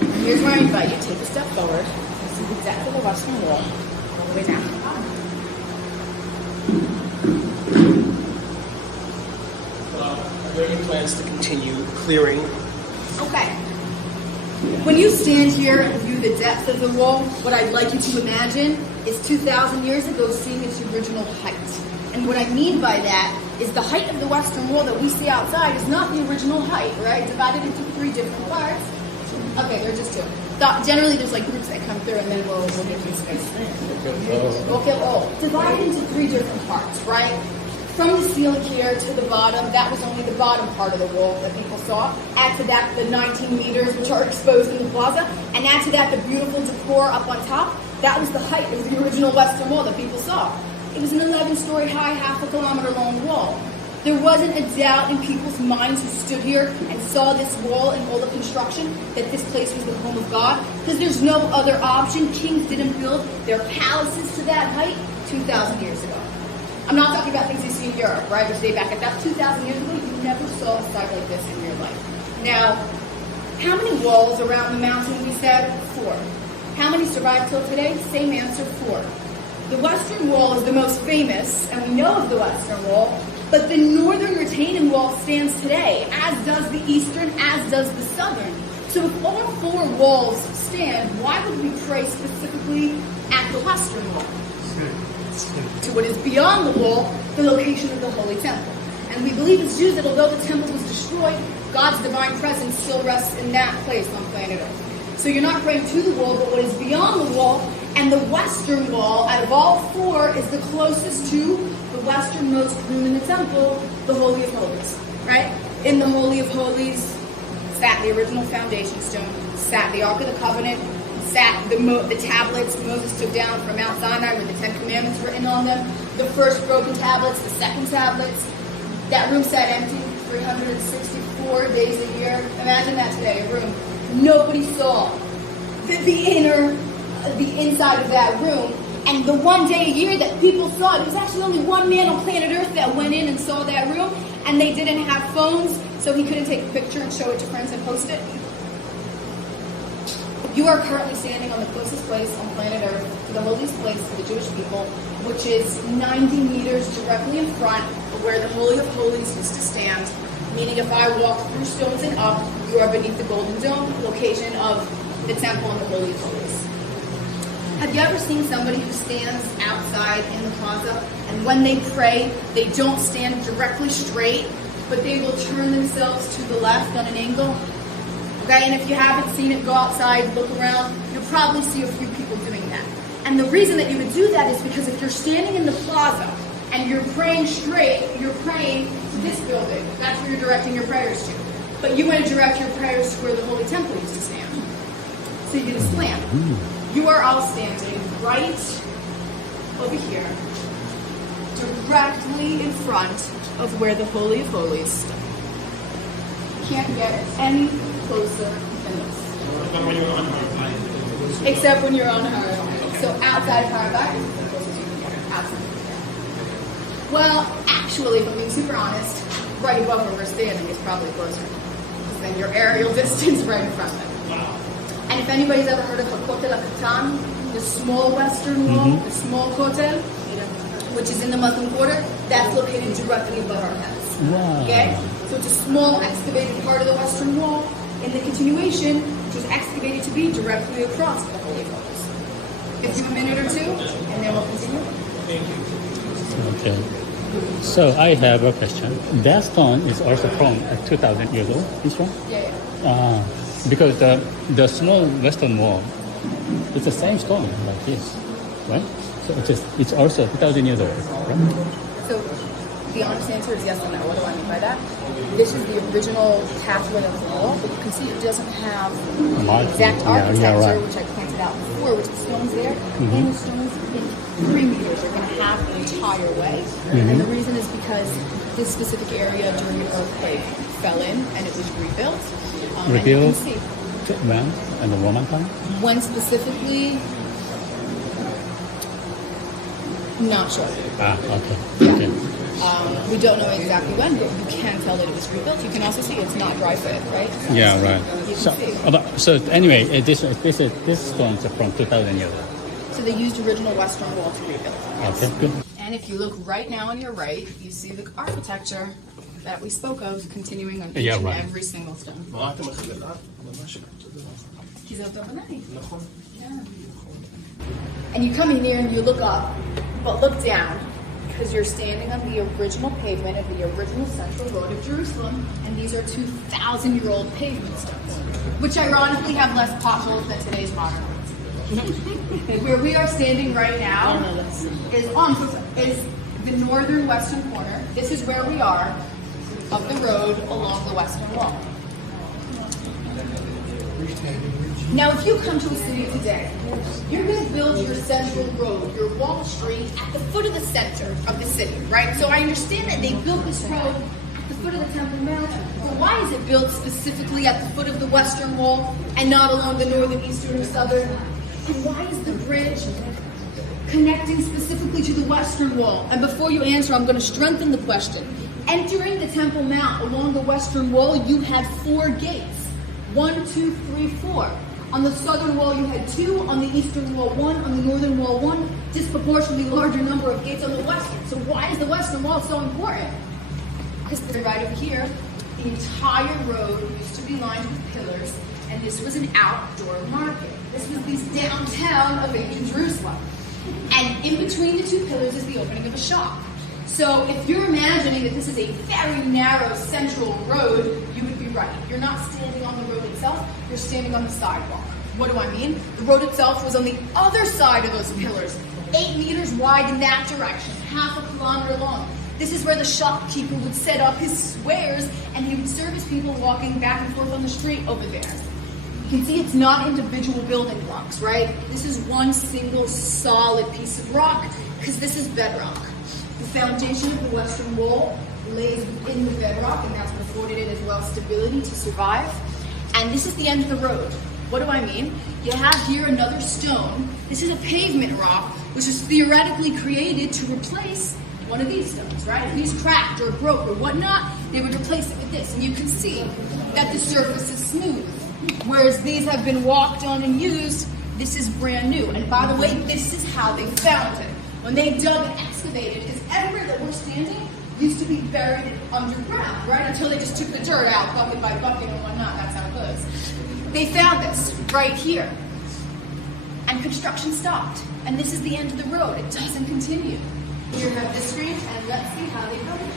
And here's where I invite you to take a step forward. This is the depth of the western wall, all the way down to the bottom. Are there any plans to continue clearing? Okay. When you stand here and view the depth of the wall, what I'd like you to imagine is 2,000 years ago seeing its original height. And what I mean by that is the height of the western wall that we see outside is not the original height, right? Divided into 3 different parts. Okay, there are just 2. Generally, there's like groups that come through, and then we'll give you space. Okay, well, divided into 3 different parts, right? From the ceiling here to the bottom, that was only the bottom part of the wall that people saw. Add to that the 19 meters which are exposed in the plaza, and add to that the beautiful decor up on top. That was the height of the original western wall that people saw. It was an 11-story high, half a kilometer long wall. There wasn't a doubt in people's minds who stood here and saw this wall and all the construction that this place was the home of God, because there's no other option. Kings didn't build their palaces to that height 2,000 years ago. I'm not talking about things you see in Europe, right, which they back up. That's 2,000 years ago. You never saw a site like this in your life. Now, how many walls around the mountain, we said? 4. How many survive till today? Same answer, 4. The Western Wall is the most famous, and we know of the Western Wall, but the Northern retaining wall stands today, as does the Eastern, as does the Southern. So if all 4 walls stand, why would we pray specifically at the Western Wall? To what is beyond the wall, the location of the Holy Temple. And we believe as Jews that although the temple was destroyed, God's divine presence still rests in that place on planet Earth. So you're not praying to the wall, but what is beyond the wall, and the Western Wall, out of all 4, is the closest to the westernmost room in the temple, the Holy of Holies. Right? In the Holy of Holies sat the original foundation stone, sat the Ark of the Covenant, sat the tablets Moses took down from Mount Sinai with the 10 Commandments written on them, the first broken tablets, the second tablets. That room sat empty 364 days a year. Imagine that today, a room. Nobody saw the inside of that room. And the one day a year that people saw it, there was actually only one man on planet Earth that went in and saw that room, and they didn't have phones, so he couldn't take a picture and show it to friends and post it. You are currently standing on the closest place on planet Earth to the holiest place for the Jewish people, which is 90 meters directly in front of where the Holy of Holies used to stand. Meaning if I walk through stones and up, you are beneath the Golden Dome, location of the temple and the Holy of Holies. Have you ever seen somebody who stands outside in the plaza, and when they pray, they don't stand directly straight, but they will turn themselves to the left on an angle? Okay, and if you haven't seen it, go outside, look around, you'll probably see a few people doing that. And the reason that you would do that is because if you're standing in the plaza and you're praying straight, you're praying to this building. That's where you're directing your prayers to. But you want to direct your prayers to where the Holy Temple used to stand. So you're going to slam. You are all standing right over here, directly in front of where the Holy of Holies stood. Can't get any closer than this. Except when you're on Har. So outside of Har, the closest you can get. Outside. Well, actually, if I'm being super honest, right above where we're standing is probably closer. Because then your aerial distance right in front of it. And if anybody's ever heard of Hakotel HaKatan, the small western wall, the small kotel, which is in the Muslim quarter, that's located directly above our heads. Wow. Okay? So it's a small excavated part of the western wall in the continuation, which was excavated to be directly across the Holy of Holies. Give you a minute or 2, and then we'll continue. Okay. So I have a question. That stone is also from 2,000 years old, this one? Yeah. Because the small western wall, it's the same stone like this, right? So it's also 2,000 years old, right? So the honest answer is yes and no. What do I mean by that? This is the original pathway of the wall, but you can see it doesn't have the exact architecture, which I pointed out before, which the stones there, and the stones in 3 meters are going to have the entire way. And the reason is because this specific area during the earthquake fell in and it was rebuilt. Rebuilt? And you can see. When? In the Roman time? When specifically? Not sure. Okay. Yeah. Okay. We don't know exactly when, but you can tell that it was rebuilt. You can also see it's not dry fit, right? Yeah, right. You can So, see. so anyway, this stones are from 2000 years. So they used original Western wall to rebuild. Yes. Okay, good. And if you look right now on your right, you see the architecture that we spoke of continuing on each Yeah, and right. every single stone. Yeah. And you come in here and you look up, but look down, because you're standing on the original pavement of the original central road of Jerusalem, and these are 2,000-year-old pavement stones, which ironically have less potholes than today's modern roads. Where we are standing right now is the northern western corner. This is where we are of the road along the western wall. Now, if you come to a city today, you're going to build your central road, your Wall Street, at the foot of the center of the city, right? So I understand that they built this road at the foot of the Temple Mount, but why is it built specifically at the foot of the western wall and not along the northern, eastern, or southern? And why is the bridge connecting specifically to the western wall? And before you answer, I'm going to strengthen the question. Entering the Temple Mount along the western wall, you had 4 gates. 1, 2, 3, 4. On the southern wall, you had 2. On the eastern wall, 1. On the northern wall, 1. Disproportionately larger number of gates on the western. So why is the western wall so important? Because right over here, the entire road used to be lined with pillars, and this was an outdoor market. This was the downtown of ancient Jerusalem. And in between the 2 pillars is the opening of a shop. So if you're imagining that this is a very narrow central road, you would be right. You're not standing on the road itself, you're standing on the sidewalk. What do I mean? The road itself was on the other side of those pillars, 8 meters wide in that direction, half a kilometer long. This is where the shopkeeper would set up his wares, and he would service people walking back and forth on the street over there. You can see it's not individual building blocks, right? This is one single solid piece of rock, because this is bedrock. The foundation of the western wall lays in the bedrock, and that's what afforded it as well stability to survive. And this is the end of the road. What do I mean? You have here another stone. This is a pavement rock, which was theoretically created to replace one of these stones, right? If these cracked or broke or whatnot, they would replace it with this. And you can see that the surface is smooth. Whereas these have been walked on and used, this is brand new. And by the way, this is how they found it. When they dug and excavated, because everywhere that we're standing used to be buried underground, right? Until they just took the dirt out, bucket by bucket and whatnot. That's how it goes. They found this right here. And construction stopped. And this is the end of the road. It doesn't continue. Here have this street, and let's see how they built it.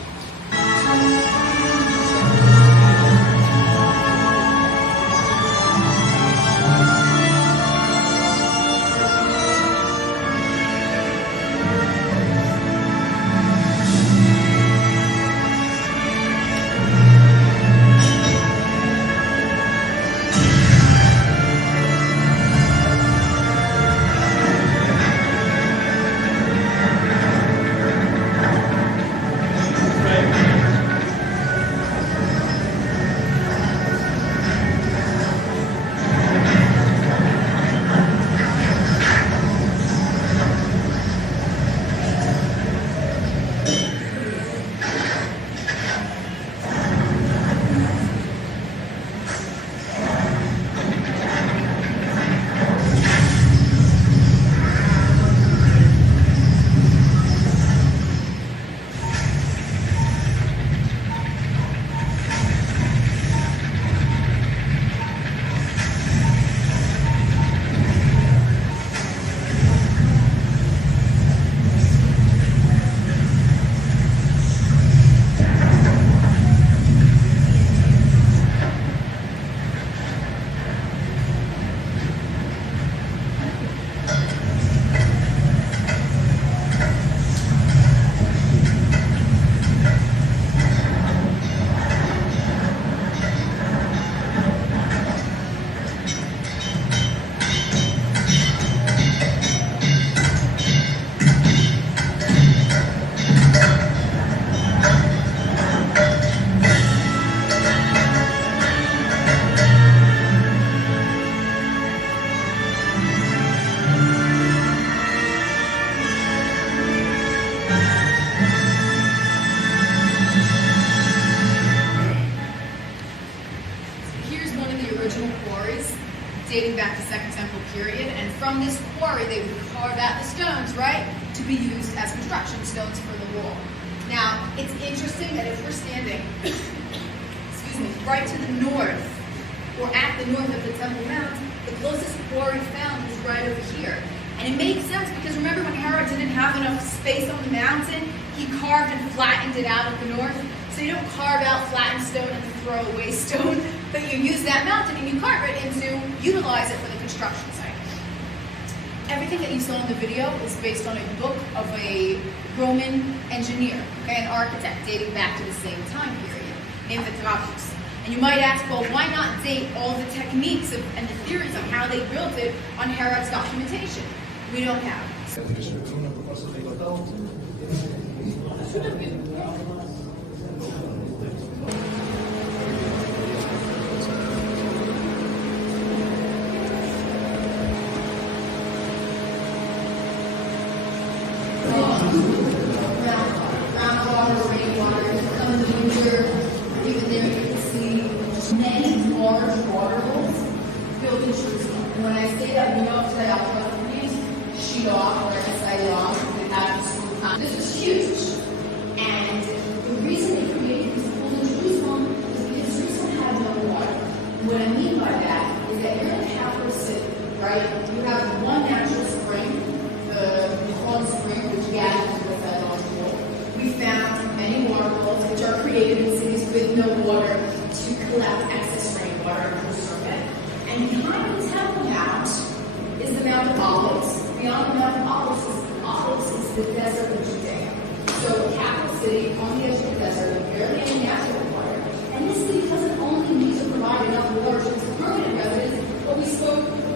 dating back to Second Temple period, and from this quarry they would carve out the stones, right, to be used as construction stones for the wall. Now, it's interesting that if we're standing, excuse me, right to the north, or at the north of the Temple Mount, the closest quarry found was right over here. And it makes sense because remember when Herod didn't have enough space on the mountain, he carved and flattened it out at the north. So you don't carve out flattened stone and throw away stone, but you use that mountain and you carve it into, utilize it for the construction site. Everything that you saw in the video is based on a book of a Roman engineer, okay, an architect dating back to the same time period, named the Trappist. And you might ask, well, why not date all the techniques and the theories of how they built it on Herod's documentation? We don't have. Groundwater, rainwater, comes in even there you can see many large water holes built in Jerusalem. And when I say that, we know today I'll try to use Shiloh or Sidon, we have school time. This was huge. And the reason they created these pools in Jerusalem is because Jerusalem had no water. And what I mean by that is that you're in the capital city, right? You have one natural spring, the Hon Spring, which gathers into the Sidon pool. We found many water holes which are created in cities with no water to collect excess rainwater and preserve it. And behind the Temple Mount is the Mount of Olives. Beyond the Mount of Olives is the desert of Judea. So a capital city on the edge of the desert with barely any natural water. And this city doesn't only need to provide enough water to its permanent residents, but we spoke